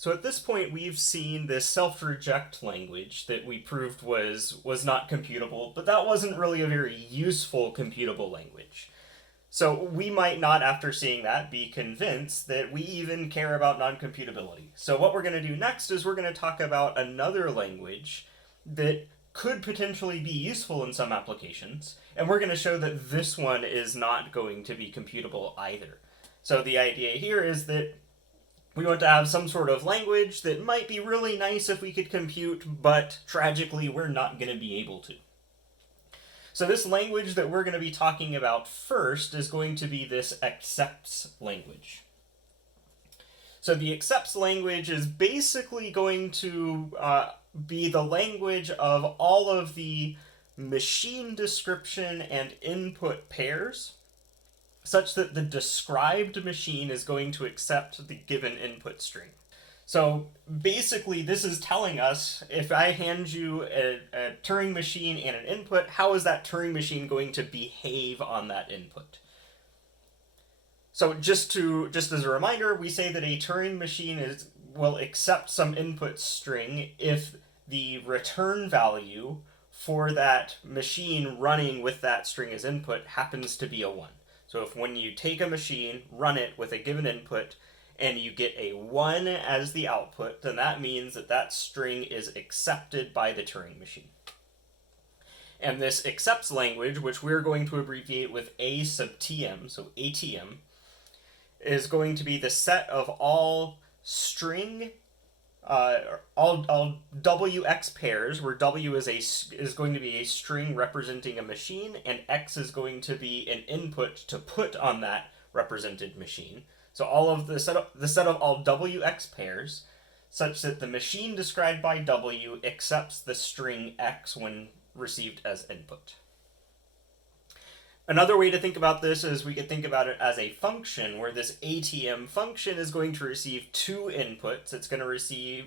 So at this point, we've seen this self-reject language that we proved was not computable, but that wasn't really a very useful computable language. So we might not, after seeing that, be convinced that we even care about non-computability. So what we're going to do next is we're going to talk about another language that could potentially be useful in some applications, and we're going to show that this one is not going to be computable either. So the idea here is that we want to have some sort of language that might be really nice if we could compute, but tragically we're not going to be able to. So this language that we're going to be talking about first is going to be this accepts language. So the accepts language is basically going to be the language of all of the machine description and input pairs, such that the described machine is going to accept the given input string. So basically, this is telling us if I hand you a Turing machine and an input, how is that Turing machine going to behave on that input? So just as a reminder, we say that a Turing machine will accept some input string if the return value for that machine running with that string as input happens to be a 1. So if when you take a machine, run it with a given input, and you get a 1 as the output, then that means that that string is accepted by the Turing machine. And this accepts language, which we're going to abbreviate with A sub tm, so ATM, is going to be the set of all string, all WX pairs, where W is going to be a string representing a machine, and X is going to be an input to put on that represented machine. So all of the set of all WX pairs, such that the machine described by W accepts the string X when received as input. Another way to think about this is we could think about it as a function, where this ATM function is going to receive two inputs. It's going to receive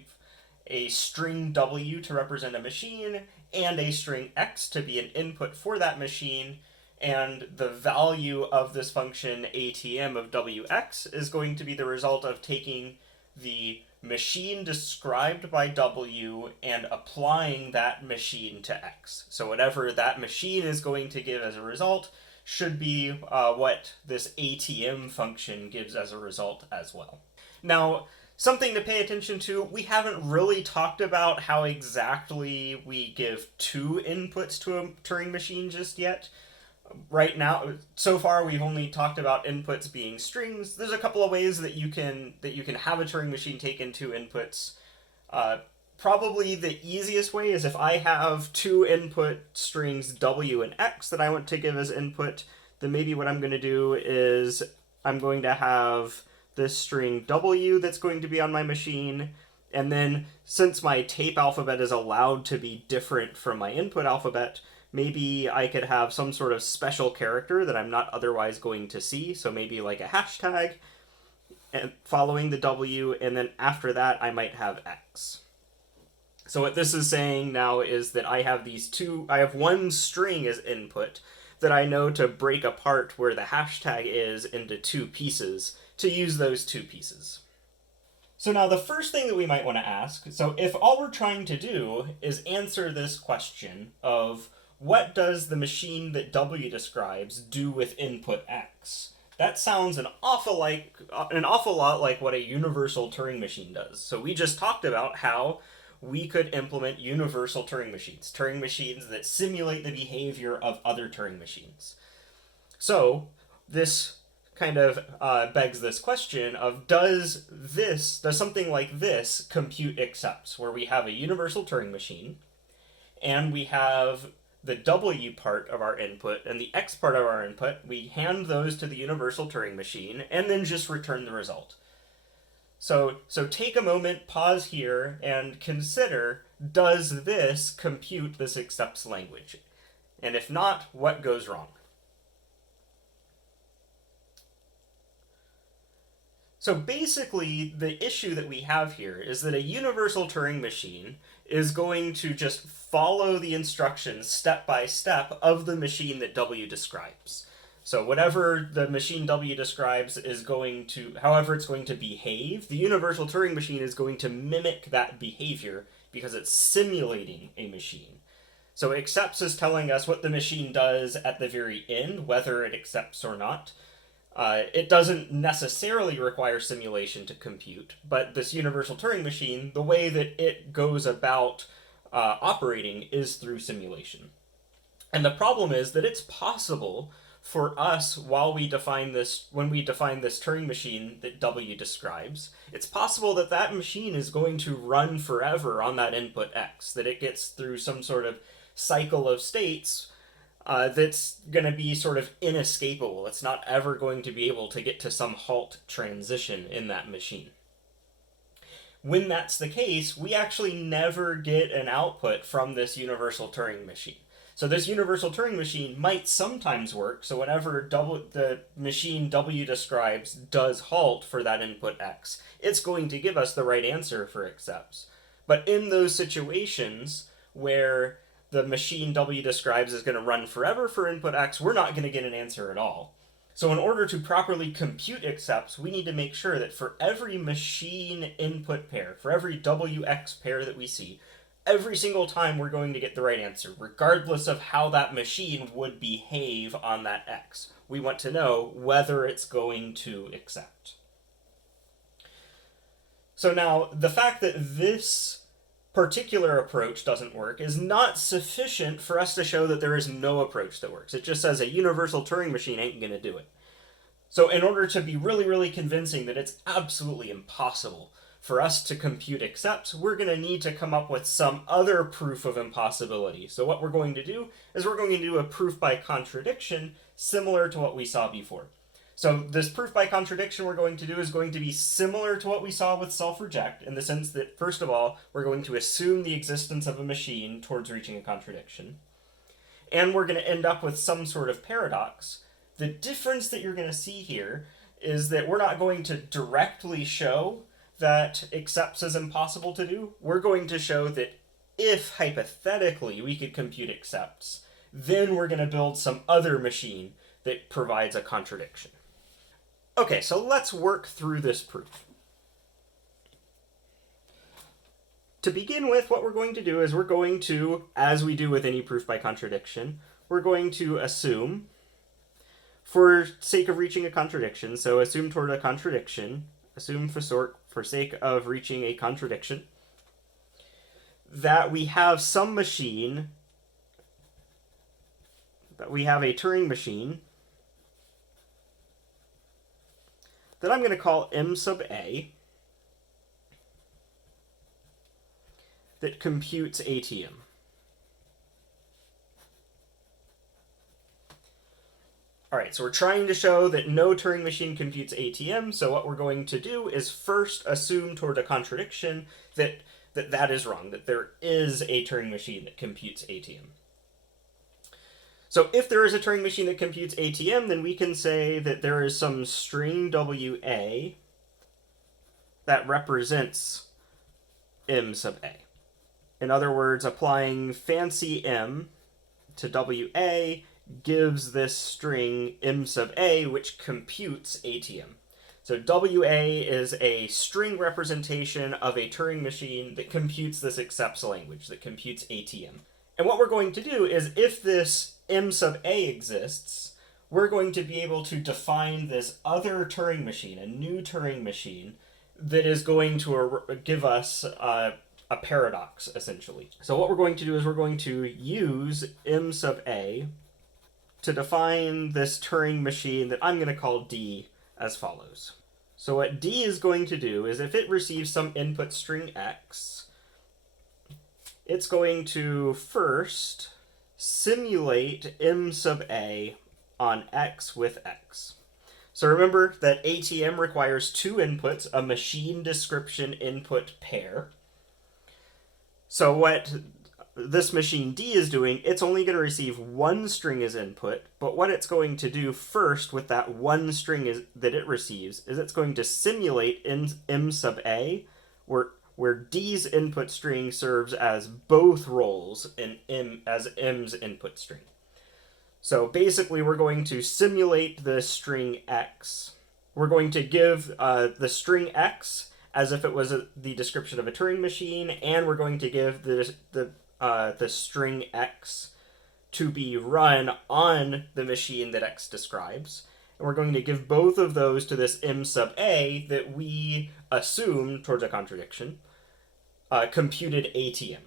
a string W to represent a machine, and a string X to be an input for that machine, and the value of this function ATM of WX is going to be the result of taking the machine described by W and applying that machine to X. So whatever that machine is going to give as a result should be what this ATM function gives as a result as well. Now, something to pay attention to, we haven't really talked about how exactly we give two inputs to a Turing machine just yet. Right now, so far, we've only talked about inputs being strings. There's a couple of ways that you can have a Turing machine take in two inputs. Probably the easiest way is if I have two input strings W and X that I want to give as input, then maybe what I'm going to do is I'm going to have this string W that's going to be on my machine, and then since my tape alphabet is allowed to be different from my input alphabet, maybe I could have some sort of special character that I'm not otherwise going to see, so maybe like a hashtag and following the W, and then after that I might have X. So what this is saying now is that I have one string as input that I know to break apart where the hashtag is into two pieces to use those two pieces. So now the first thing that we might want to ask, so if all we're trying to do is answer this question of what does the machine that W describes do with input X? That sounds an awful lot like what a universal Turing machine does. So we just talked about how we could implement universal Turing machines that simulate the behavior of other Turing machines. So this kind of begs this question of does something like this compute accepts, where we have a universal Turing machine and we have the W part of our input and the X part of our input, we hand those to the universal Turing machine and then just return the result. So take a moment, pause here, and consider, does this compute this accepts language? And if not, what goes wrong? So basically, the issue that we have here is that a universal Turing machine is going to just follow the instructions step by step of the machine that W describes. So whatever the machine W describes is going to, however it's going to behave, the universal Turing machine is going to mimic that behavior because it's simulating a machine. So accepts is telling us what the machine does at the very end, whether it accepts or not. It doesn't necessarily require simulation to compute, but this universal Turing machine, the way that it goes about operating is through simulation. And the problem is that it's possible for us, when we define this Turing machine that W describes, it's possible that that machine is going to run forever on that input X, that it gets through some sort of cycle of states that's going to be sort of inescapable. It's not ever going to be able to get to some halt transition in that machine. When that's the case, we actually never get an output from this universal Turing machine. So this universal Turing machine might sometimes work, so whenever the machine W describes does halt for that input X, it's going to give us the right answer for accepts. But in those situations where the machine W describes is going to run forever for input X, we're not going to get an answer at all. So in order to properly compute accepts, we need to make sure that for every machine input pair, for every WX pair that we see, every single time we're going to get the right answer, regardless of how that machine would behave on that X. We want to know whether it's going to accept. So now, the fact that this particular approach doesn't work is not sufficient for us to show that there is no approach that works. It just says a universal Turing machine ain't going to do it. So in order to be really, really convincing that it's absolutely impossible for us to compute accepts, we're going to need to come up with some other proof of impossibility. So what we're going to do is we're going to do a proof by contradiction similar to what we saw before. So this proof by contradiction we're going to do is going to be similar to what we saw with self-reject in the sense that, first of all, we're going to assume the existence of a machine towards reaching a contradiction. And we're going to end up with some sort of paradox. The difference that you're going to see here is that we're not going to directly show that accepts is impossible to do. We're going to show that if, hypothetically, we could compute accepts, then we're going to build some other machine that provides a contradiction. Okay, so let's work through this proof. To begin with, what we're going to do is we're going to, as we do with any proof by contradiction, we're going to assume, for sake of reaching a contradiction, so assume toward a contradiction, assume for sake of reaching a contradiction, that we have some machine, that we have a Turing machine, that I'm going to call M sub A, that computes ATM. Alright, so we're trying to show that no Turing machine computes ATM, so what we're going to do is first assume toward a contradiction that is wrong, that there is a Turing machine that computes ATM. So if there is a Turing machine that computes ATM, then we can say that there is some string WA that represents M sub A. In other words, applying fancy M to WA gives this string M sub A, which computes ATM. So WA is a string representation of a Turing machine that computes this accepts language, that computes ATM. And what we're going to do is, if this M sub A exists, we're going to be able to define this other Turing machine, a new Turing machine, that is going to give us a paradox, essentially. So what we're going to do is we're going to use M sub A to define this Turing machine that I'm going to call D as follows. So what D is going to do is, if it receives some input string X, it's going to first simulate M sub A on X with X. So remember that ATM requires two inputs, a machine description input pair. So what this machine D is doing, it's only going to receive one string as input, but what it's going to do first with that one string that it receives is it's going to simulate M sub A, where D's input string serves as both roles as M's input string. So basically, we're going to simulate the string x. We're going to give the string x as if it was the description of a Turing machine, and we're going to give the string x to be run on the machine that x describes. And we're going to give both of those to this m sub a that we assume, towards a contradiction, computed ATM.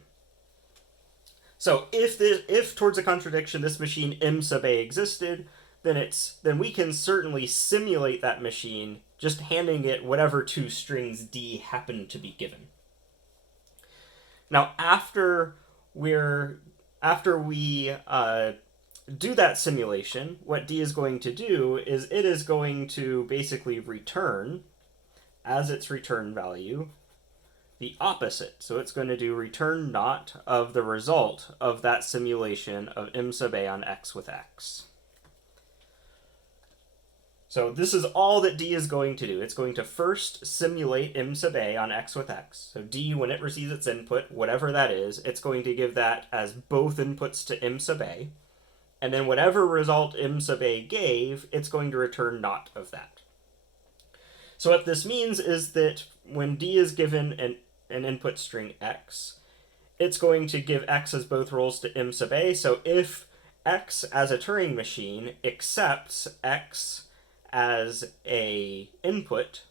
So if towards a contradiction this machine m sub a existed, then we can certainly simulate that machine just handing it whatever two strings d happen to be given. Now after we do that simulation, what d is going to do is it is going to basically return as its return value the opposite. So it's going to do return not of the result of that simulation of m sub a on x with x. So this is all that d is going to do. It's going to first simulate m sub a on x with x. So d, when it receives its input, whatever that is, it's going to give that as both inputs to m sub a. And then whatever result m sub a gave, it's going to return not of that. So what this means is that when d is given an input string x, it's going to give x as both roles to m sub a. So if x as a Turing machine accepts x as a input,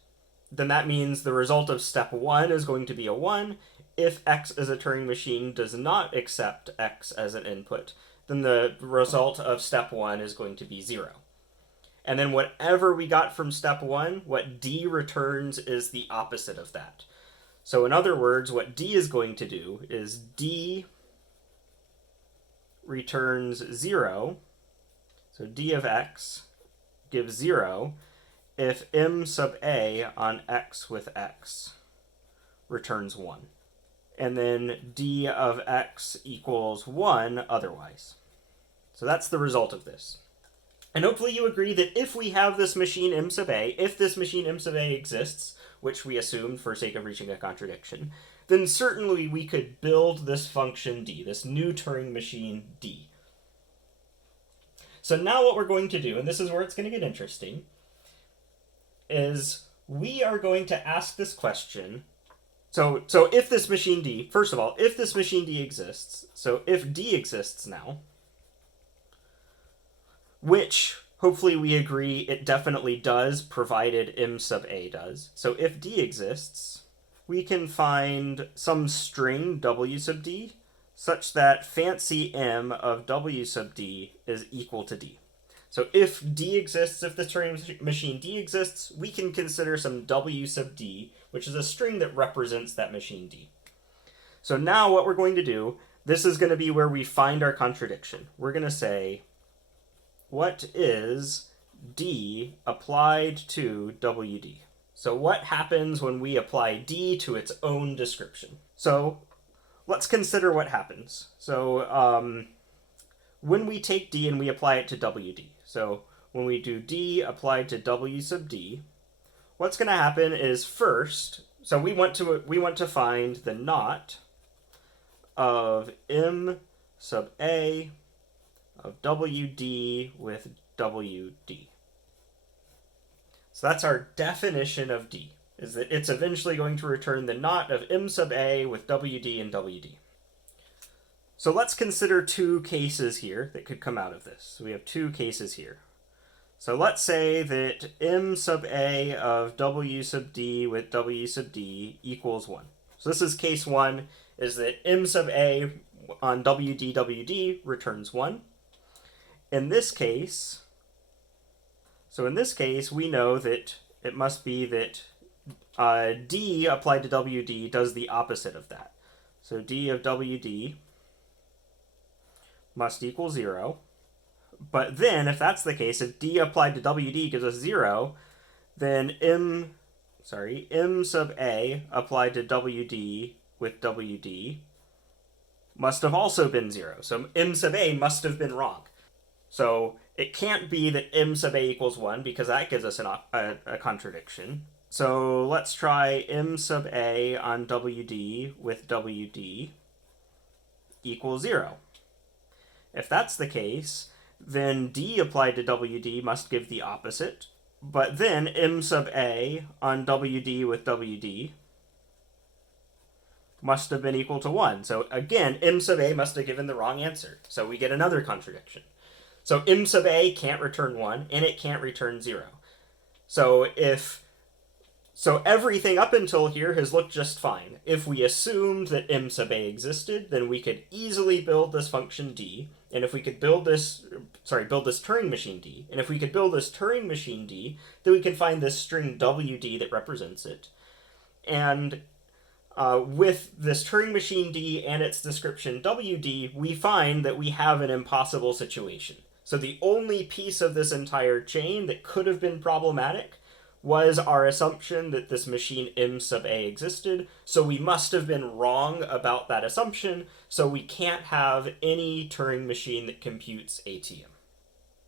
then that means the result of step 1 is going to be a 1. If x as a Turing machine does not accept x as an input, then the result of step 1 is going to be 0. And then whatever we got from step 1, what d returns is the opposite of that. So in other words, what d is going to do is d returns 0. So d of x gives 0 if m sub a on x with x returns 1. And then d of x equals 1 otherwise. So that's the result of this. And hopefully you agree that if we have this machine m sub a, if this machine m sub a exists, which we assumed for sake of reaching a contradiction, then certainly we could build this function d, this new Turing machine d. So now what we're going to do, and this is where it's going to get interesting, is we are going to ask this question. So if this machine d, first of all, if this machine d exists, so if d exists now, which hopefully we agree it definitely does, provided m sub a does. So if d exists, we can find some string w sub d such that fancy m of w sub d is equal to d. So if d exists, if the Turing machine d exists, we can consider some w sub d, which is a string that represents that machine d. So now what we're going to do, this is going to be where we find our contradiction. We're going to say, what is d applied to wd? So what happens when we apply d to its own description? So let's consider what happens. So when we take d and we apply it to wd, so when we do d applied to w sub d, what's going to happen is first, so we want to find the not of m sub a of wd with wd. So that's our definition of d, is that it's eventually going to return the not of m sub a with wd and wd. So let's consider two cases here that could come out of this. So we have two cases here. So let's say that m sub a of w sub d with w sub d equals 1. So this is case 1, is that m sub a on wd returns 1. In this case, we know that it must be that d applied to wd does the opposite of that. So d of wd must equal 0. But then, if that's the case, if d applied to wd gives us 0, then m sub a applied to wd with wd must have also been 0. So m sub a must have been wrong. So it can't be that m sub a equals 1, because that gives us a contradiction. So let's try m sub a on wd with wd equals 0. If that's the case, then d applied to wd must give the opposite, but then m sub a on wd with wd must have been equal to 1. So again, m sub a must have given the wrong answer. So we get another contradiction. So m sub a can't return 1, and it can't return 0. So everything up until here has looked just fine. If we assumed that m sub a existed, then we could easily build this function d, and if we could build this Turing machine d, and if we could build this Turing machine d, then we can find this string wd that represents it. And with this Turing machine d and its description wd, we find that we have an impossible situation. So the only piece of this entire chain that could have been problematic was our assumption that this machine m sub a existed, so we must have been wrong about that assumption, so we can't have any Turing machine that computes ATM.